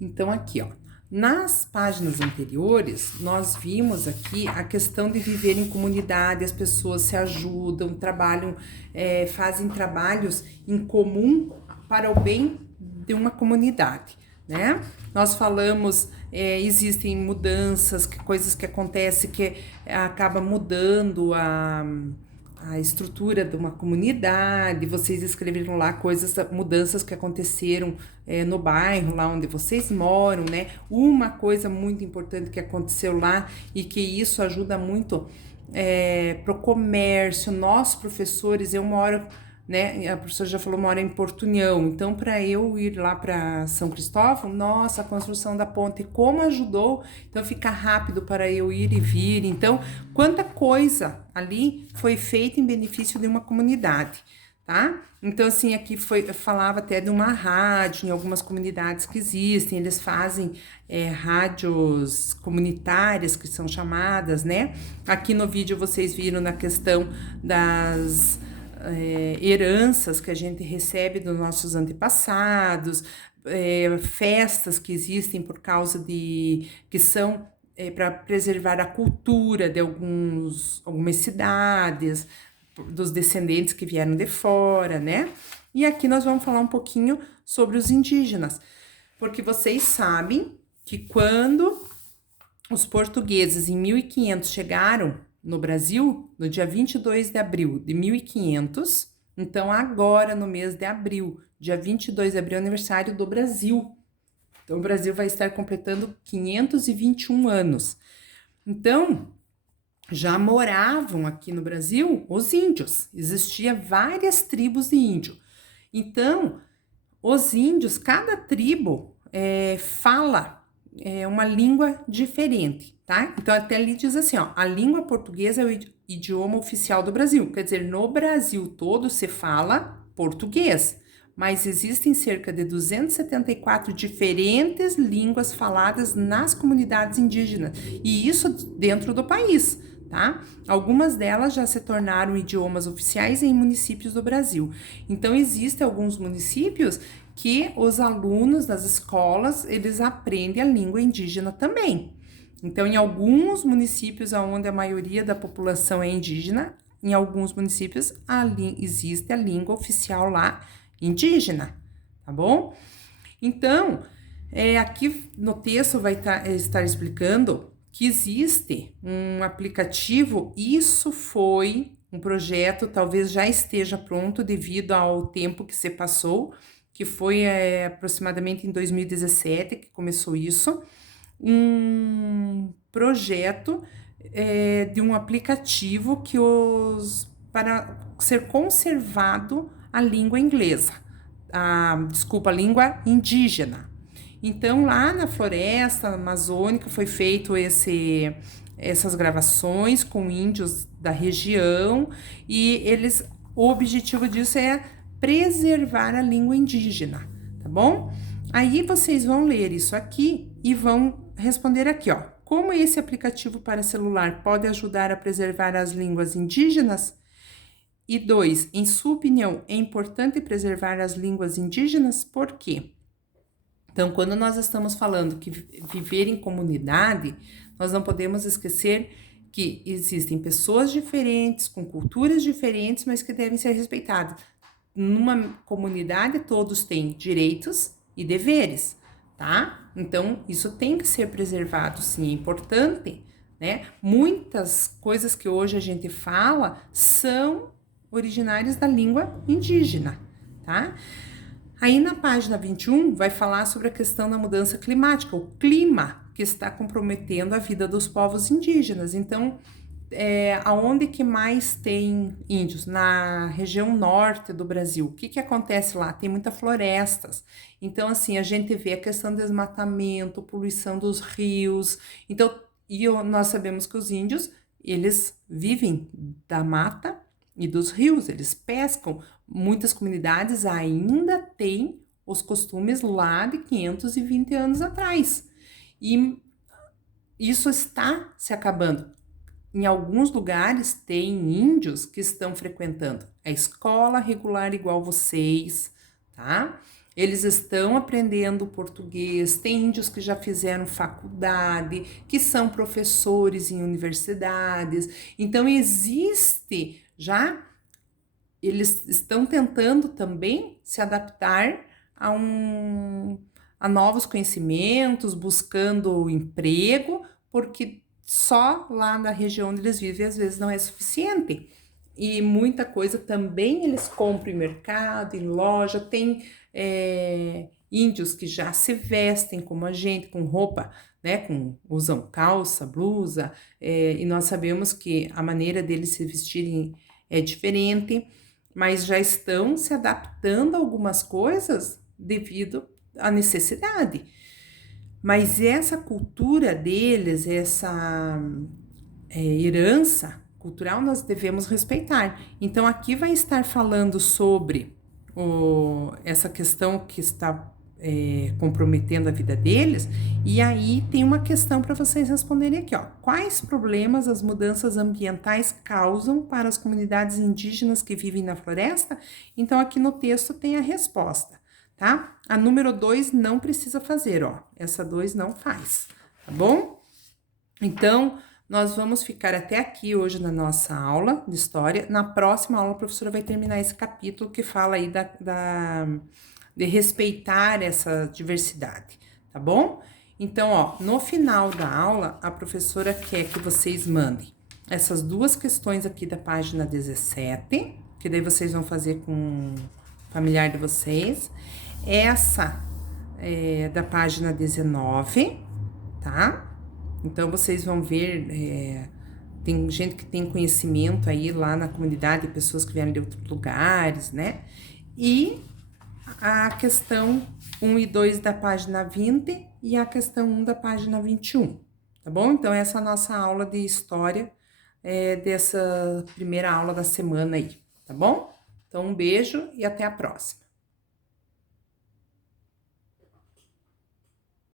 Então, aqui, ó, nas páginas anteriores, nós vimos aqui a questão de viver em comunidade, as pessoas se ajudam, trabalham, fazem trabalhos em comum para o bem de uma comunidade, né? Nós falamos, existem mudanças, coisas que acontecem que acaba mudando a estrutura de uma comunidade. Vocês escreveram lá coisas, mudanças que aconteceram no bairro, lá onde vocês moram, né? Uma coisa muito importante que aconteceu lá e que isso ajuda muito para o comércio. Nós, professores, eu moro, né? A professora já falou, mora em Porto União. Então, para eu ir lá para São Cristóvão, nossa, a construção da ponte, como ajudou. Então, fica rápido para eu ir e vir. Então, quanta coisa ali foi feita em benefício de uma comunidade, tá? Então, assim, aqui falava até de uma rádio em algumas comunidades que existem, eles fazem rádios comunitárias, que são chamadas, né? Aqui no vídeo vocês viram na questão das heranças que a gente recebe dos nossos antepassados, festas que existem por causa que são para preservar a cultura de algumas cidades, dos descendentes que vieram de fora, né? E aqui nós vamos falar um pouquinho sobre os indígenas, porque vocês sabem que quando os portugueses em 1500 chegaram no Brasil, no dia 22 de abril de 1500, então agora no mês de abril, dia 22 de abril, é aniversário do Brasil. Então o Brasil vai estar completando 521 anos. Então, já moravam aqui no Brasil os índios. Existia várias tribos de índio. Então, os índios, cada tribo fala uma língua diferente, tá? Então, até ali diz assim, ó, a língua portuguesa é o idioma oficial do Brasil. Quer dizer, no Brasil todo se fala português, mas existem cerca de 274 diferentes línguas faladas nas comunidades indígenas, e isso dentro do país, tá? Algumas delas já se tornaram idiomas oficiais em municípios do Brasil. Então, existem alguns municípios que os alunos das escolas, eles aprendem a língua indígena também. Então, em alguns municípios onde a maioria da população é indígena, em alguns municípios existe a língua oficial lá indígena, tá bom? Então, aqui no texto vai estar explicando que existe um aplicativo. Isso foi um projeto, talvez já esteja pronto devido ao tempo que se passou, que foi aproximadamente em 2017 que começou isso, um projeto de um aplicativo para ser conservado a língua inglesa, a língua indígena. Então, lá na floresta amazônica foi feito essas gravações com índios da região, e o objetivo disso é preservar a língua indígena, tá bom? Aí vocês vão ler isso aqui e vão responder aqui, ó. Como esse aplicativo para celular pode ajudar a preservar as línguas indígenas? E 2, em sua opinião, é importante preservar as línguas indígenas? Por quê? Então, quando nós estamos falando que viver em comunidade, nós não podemos esquecer que existem pessoas diferentes, com culturas diferentes, mas que devem ser respeitadas. Numa comunidade, todos têm direitos e deveres, tá? Então, isso tem que ser preservado, sim, é importante, né? Muitas coisas que hoje a gente fala são originárias da língua indígena, tá? Aí na página 21 vai falar sobre a questão da mudança climática, o clima que está comprometendo a vida dos povos indígenas. Então, aonde que mais tem índios? Na região norte do Brasil. O que acontece lá? Tem muitas florestas. Então, assim, a gente vê a questão do desmatamento, poluição dos rios. Então, nós sabemos que os índios, eles vivem da mata e dos rios, eles pescam. Muitas comunidades ainda têm os costumes lá de 520 anos atrás. E isso está se acabando. Em alguns lugares tem índios que estão frequentando a escola regular igual vocês, tá? Eles estão aprendendo português, tem índios que já fizeram faculdade, que são professores em universidades. Então, existe já, eles estão tentando também se adaptar a novos conhecimentos, buscando emprego, porque só lá na região onde eles vivem às vezes não é suficiente. E muita coisa também eles compram em mercado, em loja, tem índios que já se vestem como a gente, com roupa, né, usam calça, blusa, e nós sabemos que a maneira deles se vestirem é diferente, mas já estão se adaptando a algumas coisas devido à necessidade. Mas essa cultura deles, essa herança cultural, nós devemos respeitar. Então, aqui vai estar falando sobre essa questão que está comprometendo a vida deles, e aí tem uma questão para vocês responderem aqui, ó. Quais problemas as mudanças ambientais causam para as comunidades indígenas que vivem na floresta? Então, aqui no texto tem a resposta, tá? A número 2 não precisa fazer, ó. Essa 2 não faz, tá bom? Então, nós vamos ficar até aqui hoje na nossa aula de história. Na próxima aula, a professora vai terminar esse capítulo que fala aí de respeitar essa diversidade, tá bom? Então, ó, no final da aula, a professora quer que vocês mandem essas duas questões aqui da página 17, que daí vocês vão fazer com o familiar de vocês. Essa da página 19, tá? Então, vocês vão ver, tem gente que tem conhecimento aí lá na comunidade, pessoas que vieram de outros lugares, né? E a questão 1 e 2 da página 20 e a questão 1 da página 21, tá bom? Então, essa é a nossa aula de história dessa primeira aula da semana aí, tá bom? Então, um beijo e até a próxima.